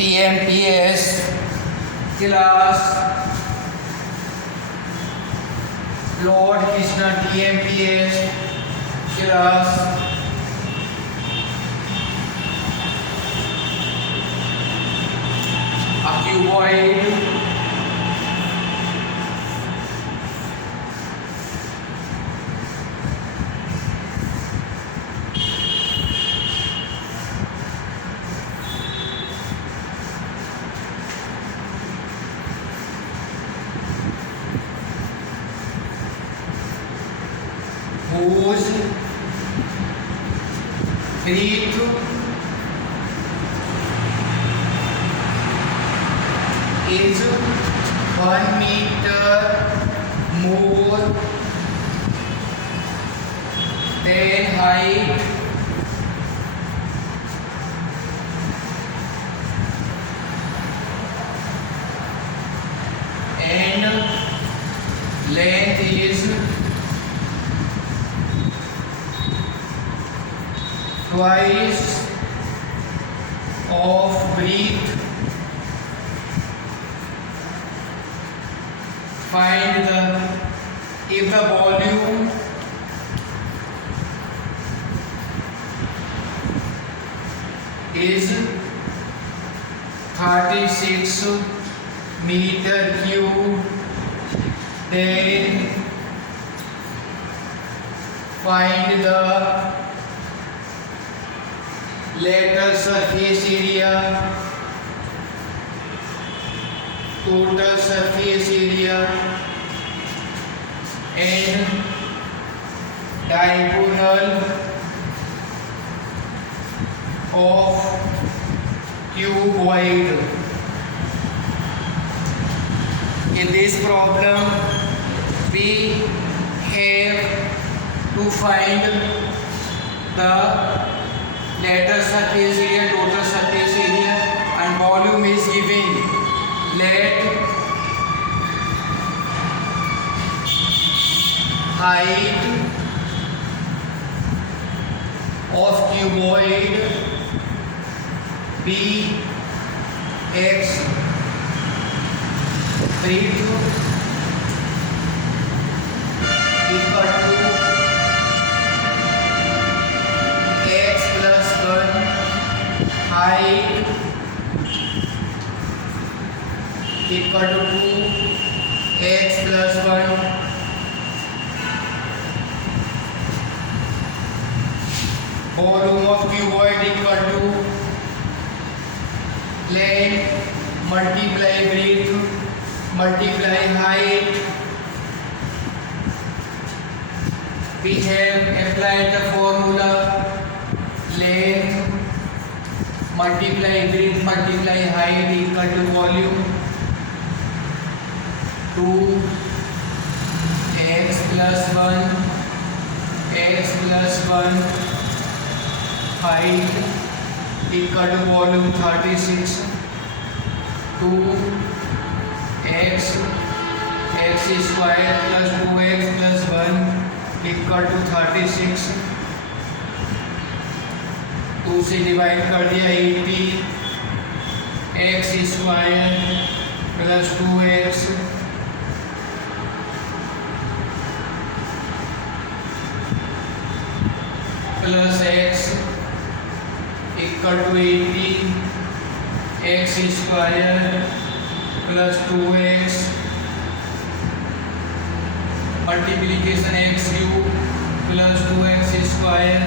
TMPS class Lord Krishna TMPS class a cuboid whose breadth is 1 meter more than height and length is twice of breadth. Find if the volume is 36 meter cube, then find the lateral surface area, total surface area and diagonal of cuboid. In this problem we have to find the lateral surface area, total surface area and volume is given. Let height of cuboid be x, breadth equal to x plus 1, height equal to 2x plus 1, volume of cuboid equal to length multiply breadth multiply height. We have applied the formula length multiply breadth multiply height equal to volume 2x plus 1 x plus 1 height equal to volume 36 2x x square plus 2x plus 1 equal to 36 2 से divide कर दिया 80 x square plus 2x plus x equal to 80 x square plus 2x multiplication x cube plus 2x square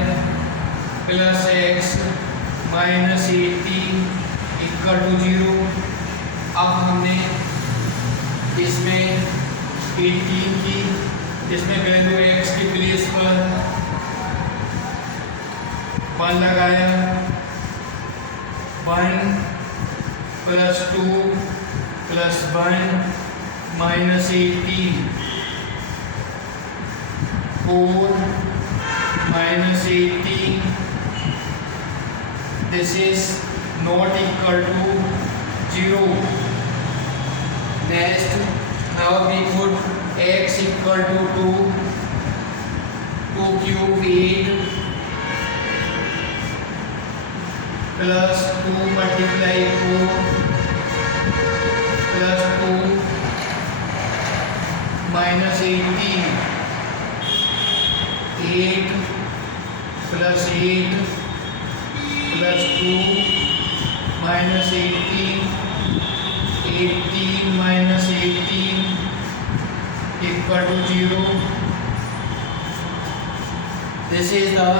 plus x minus 80 equal to 0। अब हमने इसमें 18 की इसमें value x की place पर 1 लगाया 1 plus 2 plus 1 minus 18 4 minus 18 this is not equal to 0. Next now we put x equal to 2 2 cube 8 plus 2 multiply 4 plus 2 minus 18, 8 plus 8 plus 2 minus 18, 18 minus 18 equal to 0. This is the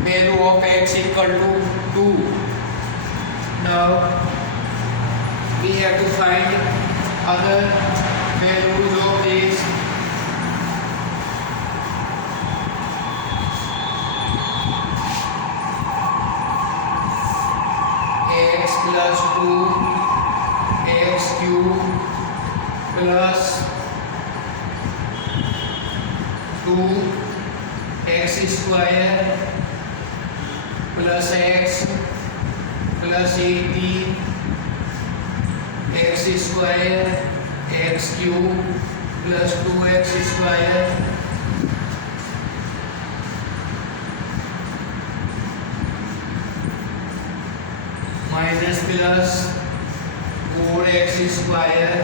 value of x equal to 2. Now we have to find other values of this. X plus 2 x cube plus 2 x square plus x plus 18 x square x cube plus 2x square minus plus 4x square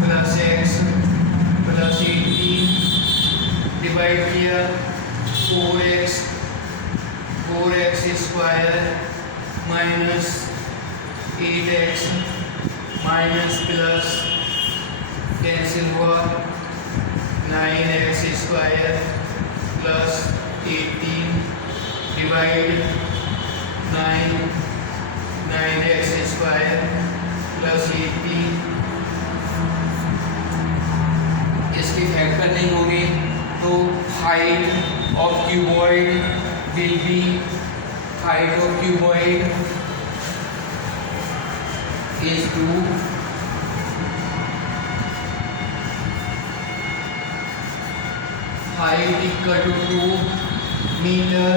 plus x plus 18 divide here 4x square minus 8x minus plus cancel हुआ 9x square plus 18 divide 9x square plus 18 इसकी factor नहीं होगी तो height of cuboid will be height of cuboid is 2 height equal to 2 meter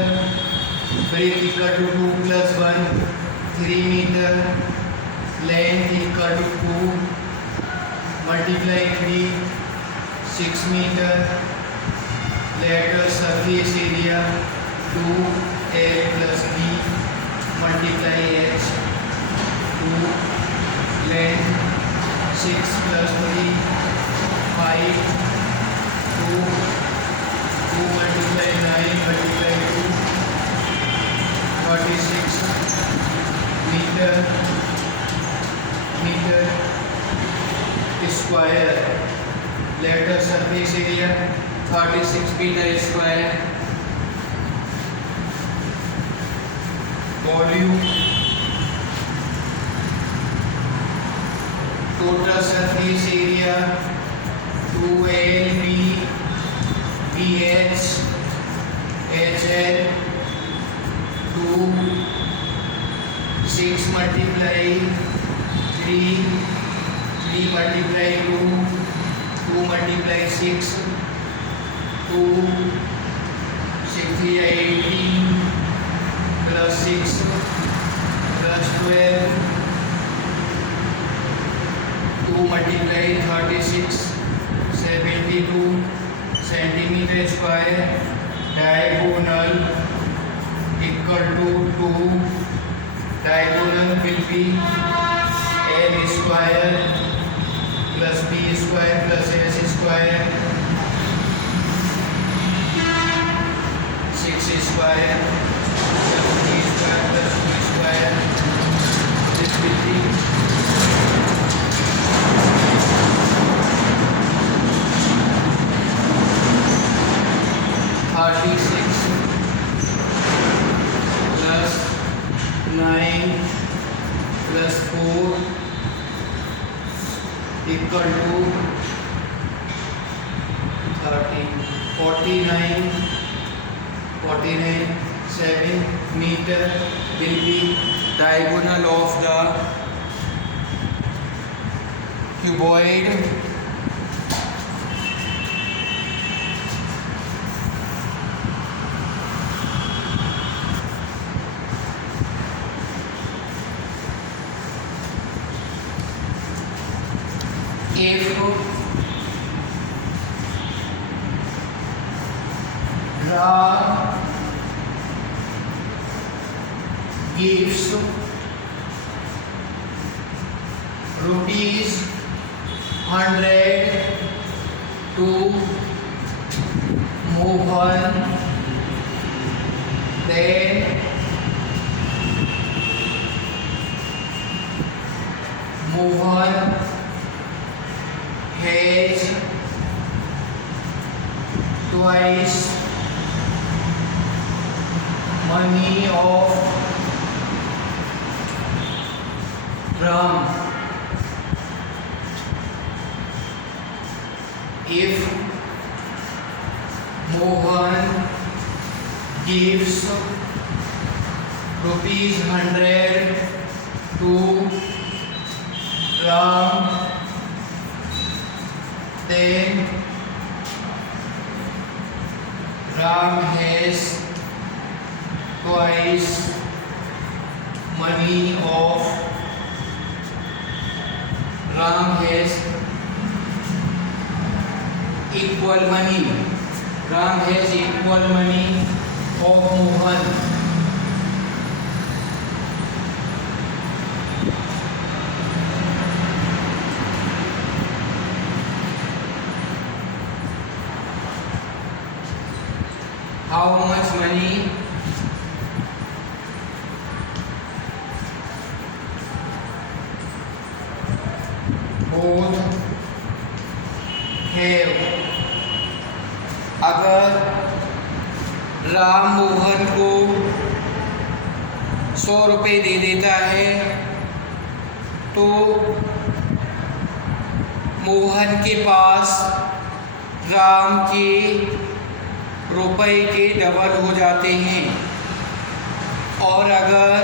breadth equal to 2 plus 1 3 meter length equal to 2 multiply 3 6 meter lateral surface area 2L plus B multiply H 2 length 6 plus 3 5 2 multiply 9 multiply 2 46 meter square lateral surface area 36 meter square volume total surface area 2LB BH HL 2 6 multiply 3 multiply 2 multiply 6 2 6 18 plus 6 plus 12 2 multiply 36 72 centimeter square diagonal equal to 2 diagonal will be m square plus b square plus s square 6 square plus 2 square this will be 36 plus 9 plus 4 equal to 49 7 meter will be diagonal of the cuboid if draw gives rupees 100 to Mohan, then Mohan has twice money of Ram. If Mohan gives rupees 100 to Ram, then Ram has twice money of Ram has equal money. Ram has equal money of Mohan. How much money? Both have. अगर राम मोहन को 100 रुपये दे देता है तो मोहन के पास राम के रुपए के डबल हो जाते हैं। और अगर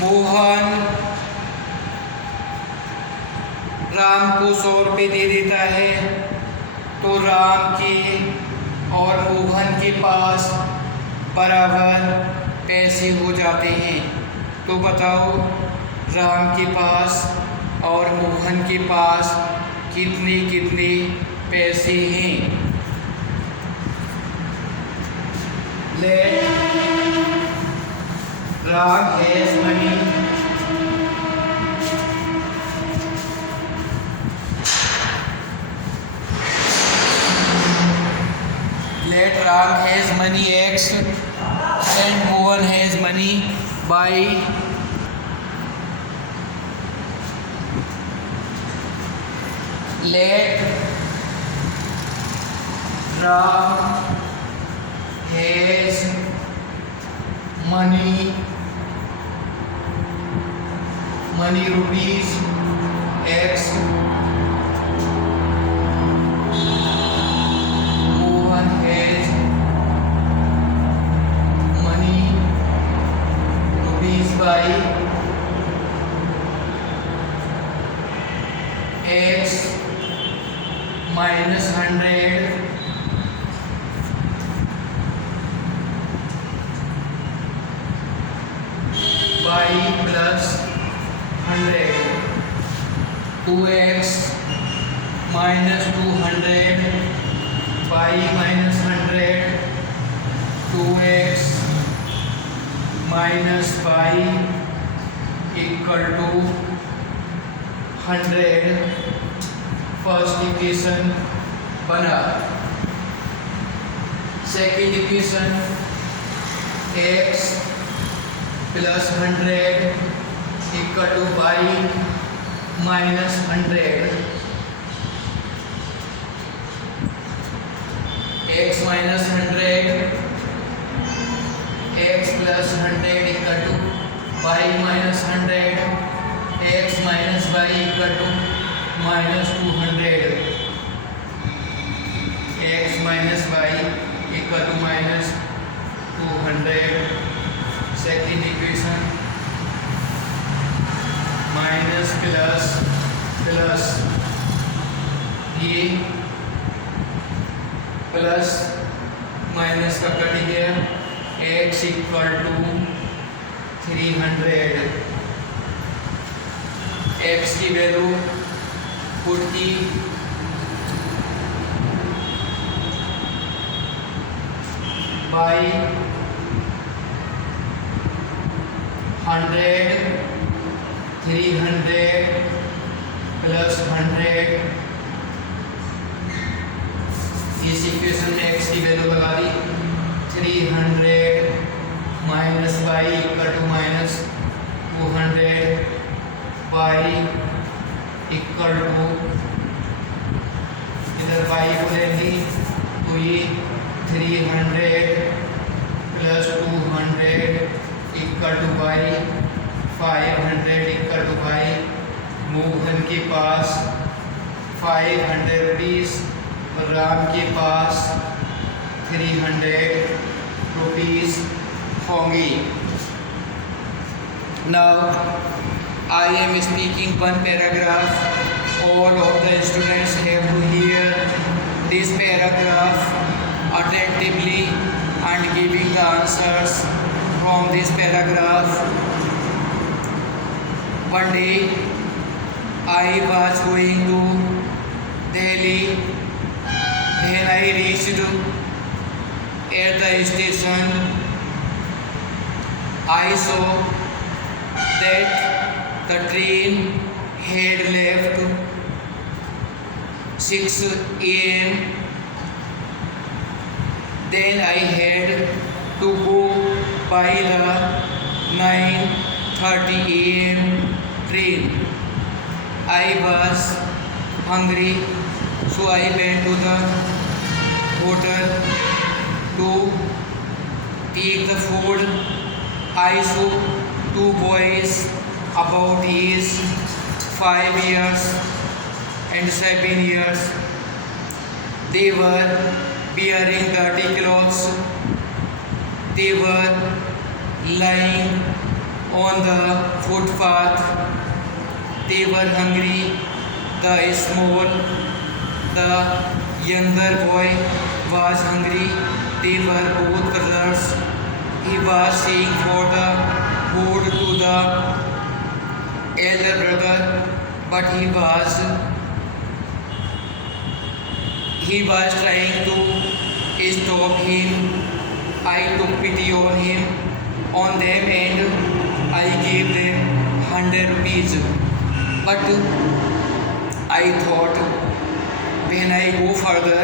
मोहन राम को 100 रुपये दे देता है तो राम के और मोहन के पास बराबर पैसे हो जाते हैं। तो बताओ राम के पास और मोहन के पास कितने कितने पैसे हैं। Let Ram has money. Let Ram has money X and Mohan has money by let Ram has money rupees X, Mohan has money rupees by X minus 100 by plus 100, 2x minus 200 by minus 100, 2x minus by equal to 100। First equation बना। Second equation x plus 100 equal to y minus 100, x minus 100 x plus 100 equal to y minus 100, x minus y equal to minus 200, x minus y equal to minus 200। Second equation minus plus plus, ये plus minus का cut गया, x equal to 300, x की value put की, y 100, 300 plus 100, इस equation में x की value लगा दी, 300 minus y equal to minus 200, y equal to, इधर y को लेंगे तो ये 300 plus 200 equal to y, 500 equal to y, Mohan के पास 500 रुपीज़, राम के पास 300 रुपीज़ होंगी। Now I am speaking one paragraph. All of the students have to hear this paragraph attentively and giving the answers from this paragraph. One day I was going to Delhi. When I reached at the station, I saw that the train had left 6 a.m. Then I had to go by the 9:30 a.m. train. I was hungry, so I went to the hotel to take the food. I saw two boys about age 5 years and 7 years. They were wearing dirty clothes. They were lying on the footpath. They were hungry. The younger boy was hungry. They were both brothers. He was saying for the food to the elder brother, but he was trying to stop him. I took pity on them and I gave them 100 rupees. But I thought, when I go further,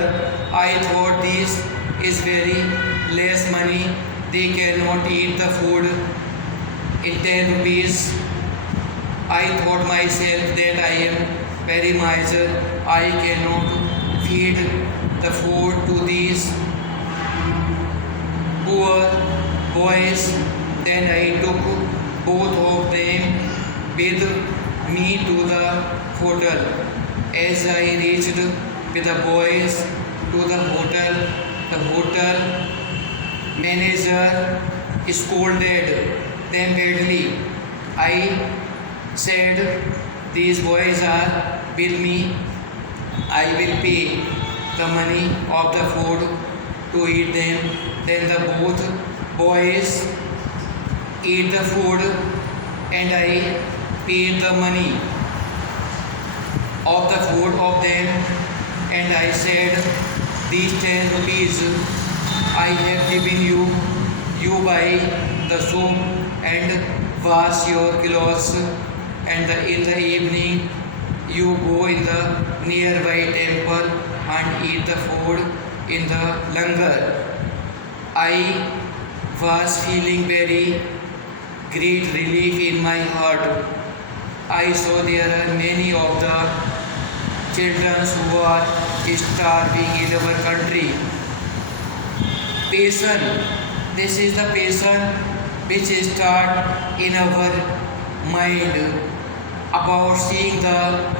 I thought this is very less money. They cannot eat the food in 10 rupees. I thought myself that I am very miser. I cannot feed the food to these poor boys. Then I took both of them with me to the hotel. As I reached with the boys to the hotel manager scolded them badly. I said, these boys are with me. I will pay the money of the food to eat them. Then the both boys eat the food and I paid the money of the food of them, and I said, these 10 rupees I have given you. You buy the soap and wash your clothes, and in the evening you go in the nearby temple and eat the food in the langar. I was feeling very great relief in my heart. I saw there are many of the children who are starving in our country. Passion. This is the passion which start in our mind about seeing the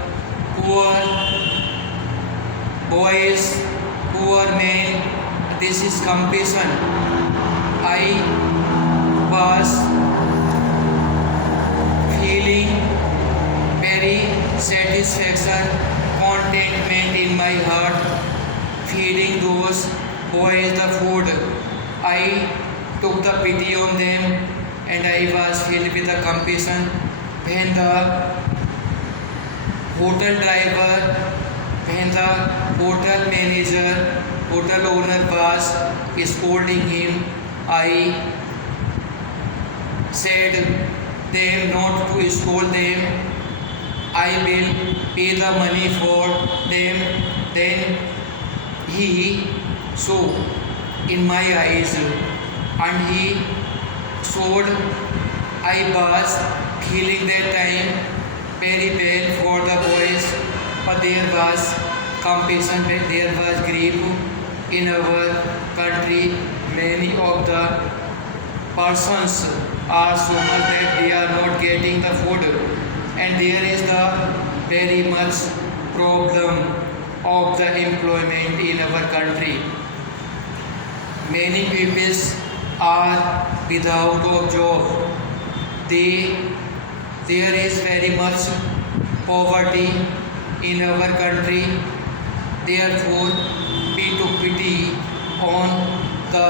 poor boys, poor men. This is compassion. I was feeling very satisfaction, contentment in my heart, feeding those boys the food. I took the pity on them and I was filled with the compassion. When the hotel driver, when the hotel manager, hotel owner was scolding him, I said, them, not to scold them. I will pay the money for them. Then he saw in my eyes, and he showed I was feeling that time very well for the boys, but there was compassion, there was grief in our country. Many of the persons are so much that they are not getting the food, and there is the very much problem of the employment in our country. Many people are without of job. There is very much poverty in our country. Therefore, we took pity on the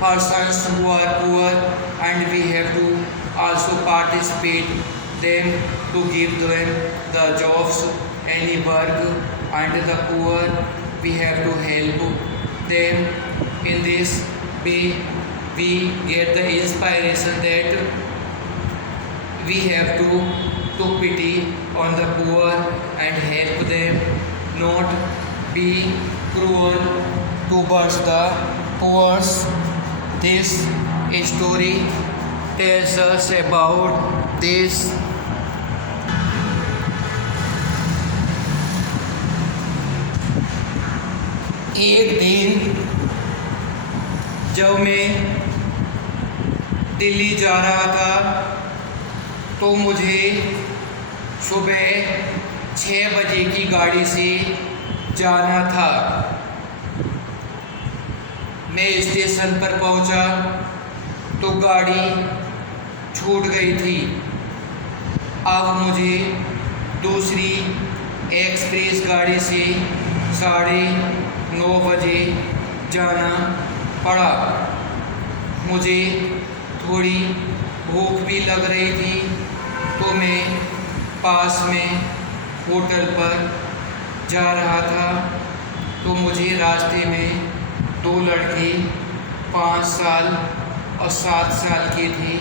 persons who are poor, and we have to also participate them to give them the jobs, any work, and the poor we have to help them. In this way we get the inspiration that we have to take pity on the poor and help them, not be cruel towards the poor. This story tells us about this. एक दिन जब मैं दिल्ली जा रहा था तो मुझे सुबह 6 बजे की गाड़ी से जाना था। मैं स्टेशन पर पहुंचा तो गाड़ी छूट गई थी। अब मुझे दूसरी एक्सप्रेस गाड़ी से 9:30 बजे जाना पड़ा। मुझे थोड़ी भूख भी लग रही थी तो मैं पास में होटल पर जा रहा था तो मुझे रास्ते में 2 लड़के 5 साल और 7 साल के थे।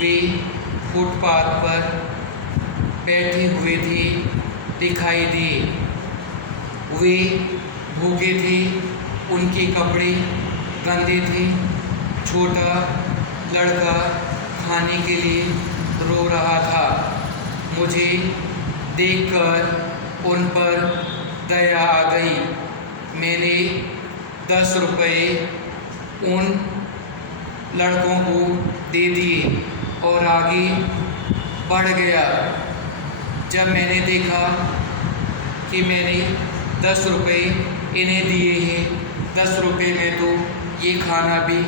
वे फुटपाथ पर बैठे हुए थे दिखाई दिए। वे भूखे थे, उनके कपड़े गंदे थे। छोटा लड़का खाने के लिए रो रहा था। मुझे देखकर उन पर दया आ गई। मैंने 10 रुपये उन लड़कों को दे दिए और आगे बढ़ गया। जब मैंने देखा कि मैंने 10 रुपये इन्हें दिए हैं, 10 रुपये में तो ये खाना भी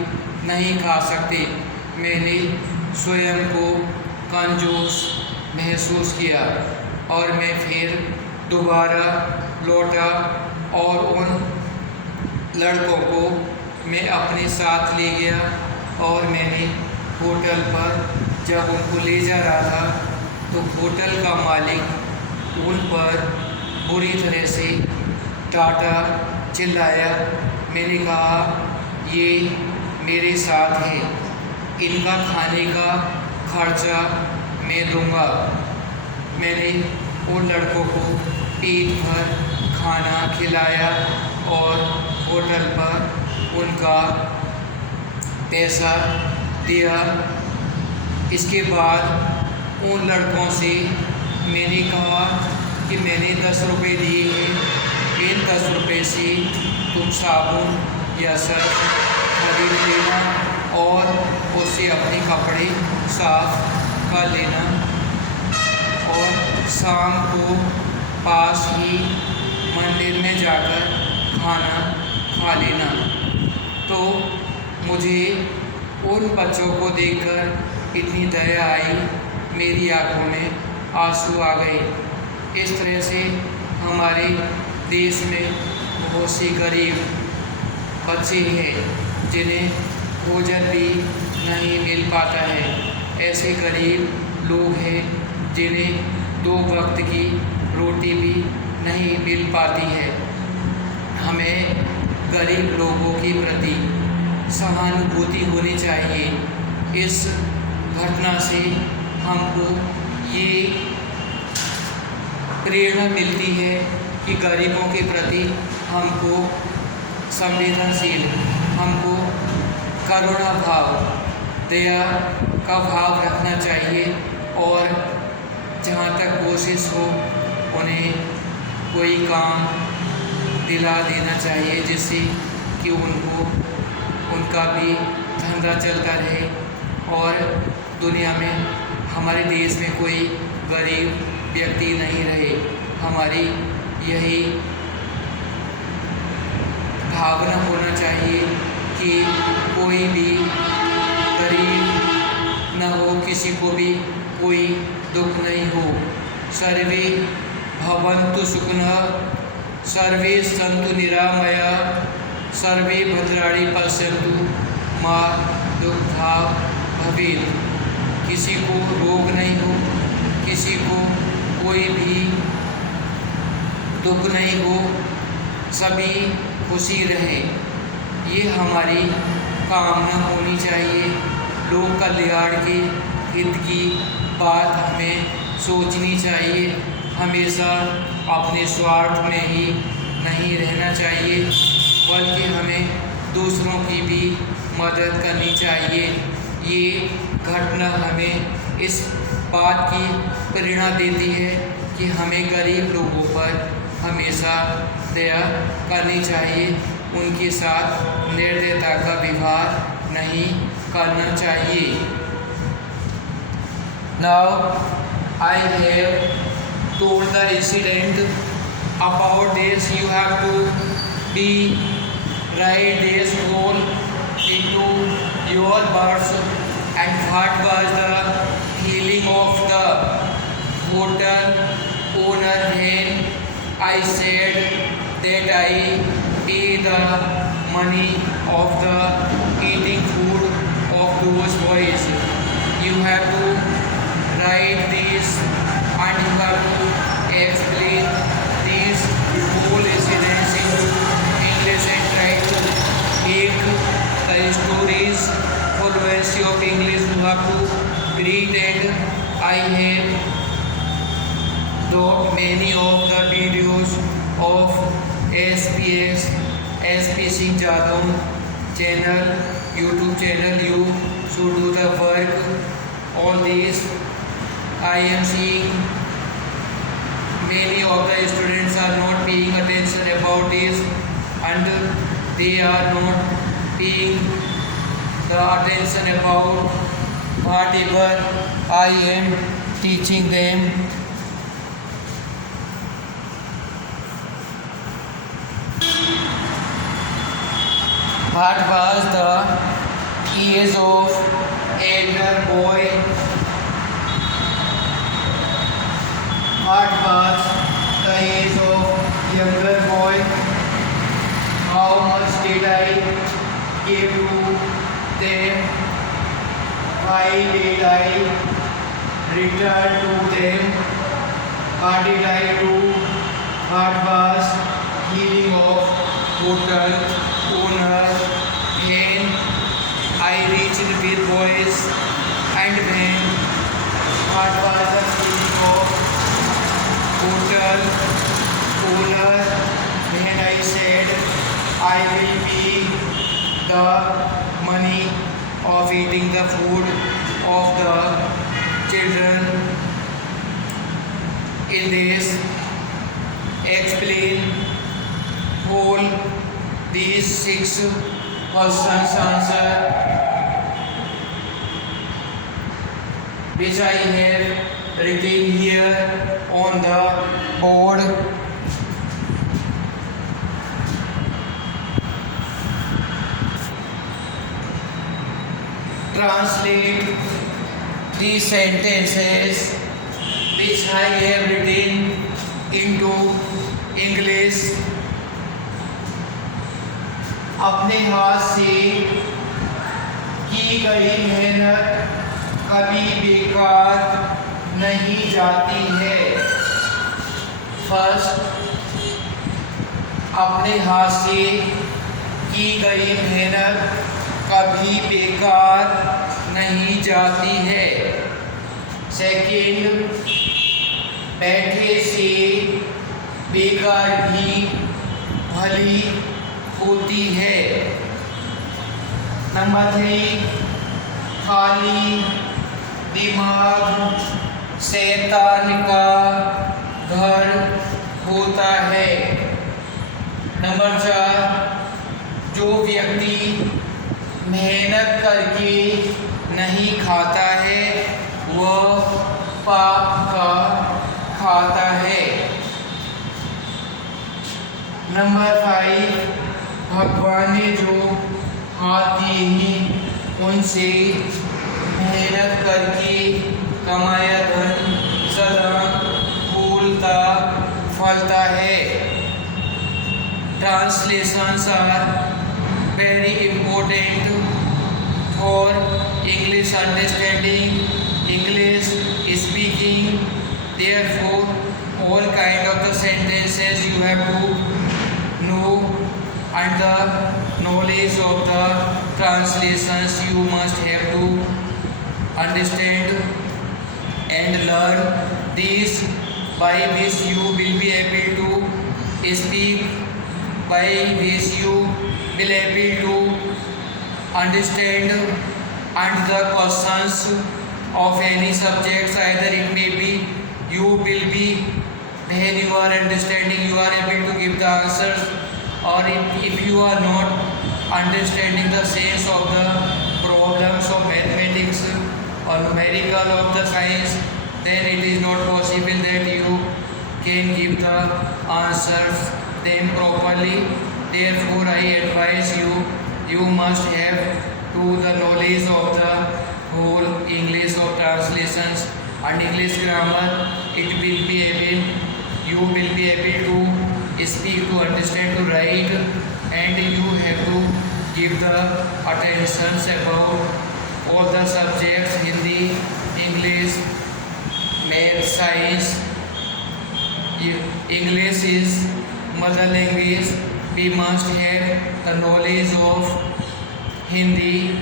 नहीं खा सकते, मैंने स्वयं को कंजूस महसूस किया और मैं फिर दोबारा लौटा और उन लड़कों को मैं अपने साथ ले गया और मैंने होटल पर जब उनको ले जा रहा था तो होटल का मालिक उन पर बुरी तरह से डांटा, चिल्लाया। मैंने कहा ये मेरे साथ है, इनका खाने का खर्चा मैं दूंगा। मैंने उन लड़कों को पेट भर खाना खिलाया और होटल पर उनका पैसा दिया। इसके बाद उन लड़कों से मैंने कहा कि मैंने 10 रुपये दिए हैं, इन 10 रुपये से तुम साबुन या सर्फ खरीद लेना और उससे अपने कपड़े साफ कर लेना और शाम को पास ही मंदिर में जाकर खाना खा लेना। तो मुझे उन बच्चों को देखकर इतनी दया आई, मेरी आंखों में आंसू आ गए। इस तरह से हमारे देश में बहुत से गरीब बच्चे हैं जिन्हें भोजन भी नहीं मिल पाता है। ऐसे गरीब लोग हैं जिन्हें 2 वक्त की रोटी भी नहीं मिल पाती है। हमें गरीब लोगों के प्रति सहानुभूति होनी चाहिए। इस घटना से हमको ये प्रेरणा मिलती है कि गरीबों के प्रति हमको संवेदनशील, हमको करुणा भाव, दया का भाव रखना चाहिए और जहाँ तक कोशिश हो उन्हें कोई काम दिला देना चाहिए जिससे कि उनका भी धंधा चलता रहे और दुनिया में, हमारे देश में कोई गरीब व्यक्ति नहीं रहे। हमारी यही भावना होना चाहिए कि कोई भी गरीब न हो, किसी को भी कोई दुख नहीं हो। सर्वे भवन्तु सुखिनः, सर्वे सन्तु निरामयाः, सर्वे भद्राणि पश्यन्तु मा दुःखभाग् भवेत्। किसी को रोग नहीं हो, किसी को कोई भी दुख नहीं हो, सभी खुशी रहे, ये हमारी कामना होनी चाहिए। लोक कल्याण के हित की बात हमें सोचनी चाहिए, हमेशा अपने स्वार्थ में ही नहीं रहना चाहिए बल्कि हमें दूसरों की भी मदद करनी चाहिए। ये घटना हमें इस बात की प्रेरणा देती है कि हमें गरीब लोगों पर हमेशा दया करनी चाहिए, उनके साथ निर्दयता का व्यवहार नहीं करना चाहिए। Now I have told the incident about this. You have to be write this whole into your words. And what was the feeling of the hotel owner when I said that I pay the money of the eating food of those boys? You have to write this and you have to explain these whole incidents into English and try to make the stories fluency of English. You have to read, and I have got many of the videos of SPS SP Singh Jadhav channel, YouTube channel. You should do the work. All these I am seeing many of the students are not paying attention about this, and they are not paying the attention about whatever I am teaching them. What was the age of elder boy? What was the age of younger boy? How much did I give to them? Why did I return to them? What did I do? What was feeling of hotel owner when I reached with boys, and when what was the feeling of hotel owner when I said I will pay the money of eating the food of the children? In this, explain whole these 6 questions answer which I have written here on the board. Translate these sentences which I have written into English. अपने हाथ से की गई मेहनत कभी बेकार नहीं जाती है। फर्स्ट, अपने हाथ से की गई मेहनत कभी बेकार नहीं जाती है। सेकंड, बैठे से बेकार भी भली होती है। नंबर 3, खाली दिमाग शैतान का घर होता है। नंबर 4, जो व्यक्ति मेहनत करके नहीं खाता है वह पाप का खाता है। नंबर 5, भगवान ने जो हाथ दिए हैं उनसे मेहनत करके कमाया धन सदा फूलता फलता है। Translations are very important for English understanding, English speaking. Therefore, all kind of the sentences you have to know, and the knowledge of the translations you must have to understand and learn this, by which you will be able to speak, by which you will able to understand, and the questions of any subjects, either it may be you will be, when you are understanding you are able to give the answers, or if you are not understanding the sense of the problems of mathematics or numerical of the science, then it is not possible that you can give the answers them properly. Therefore, I advise you must have to the knowledge of the whole English of translations and English grammar. It will be able, you will be able to speak, to understand, to write, and you have to give the attentions about all the subjects: Hindi, English, math, science. English is mother language. We must have the knowledge of Hindi.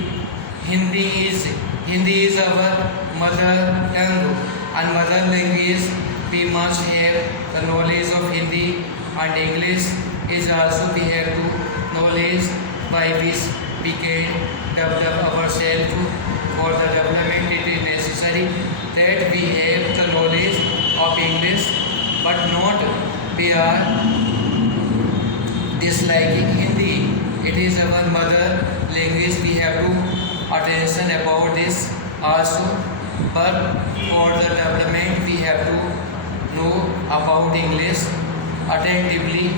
Hindi is our mother tongue, and mother language we must have the knowledge of Hindi, and English is also we have to knowledge, by which we can develop ourselves. For the development it is necessary that we have the knowledge of English, but not we are disliking Hindi. It is our mother language. We have to attention about this also, but for the development we have to know about English attentively.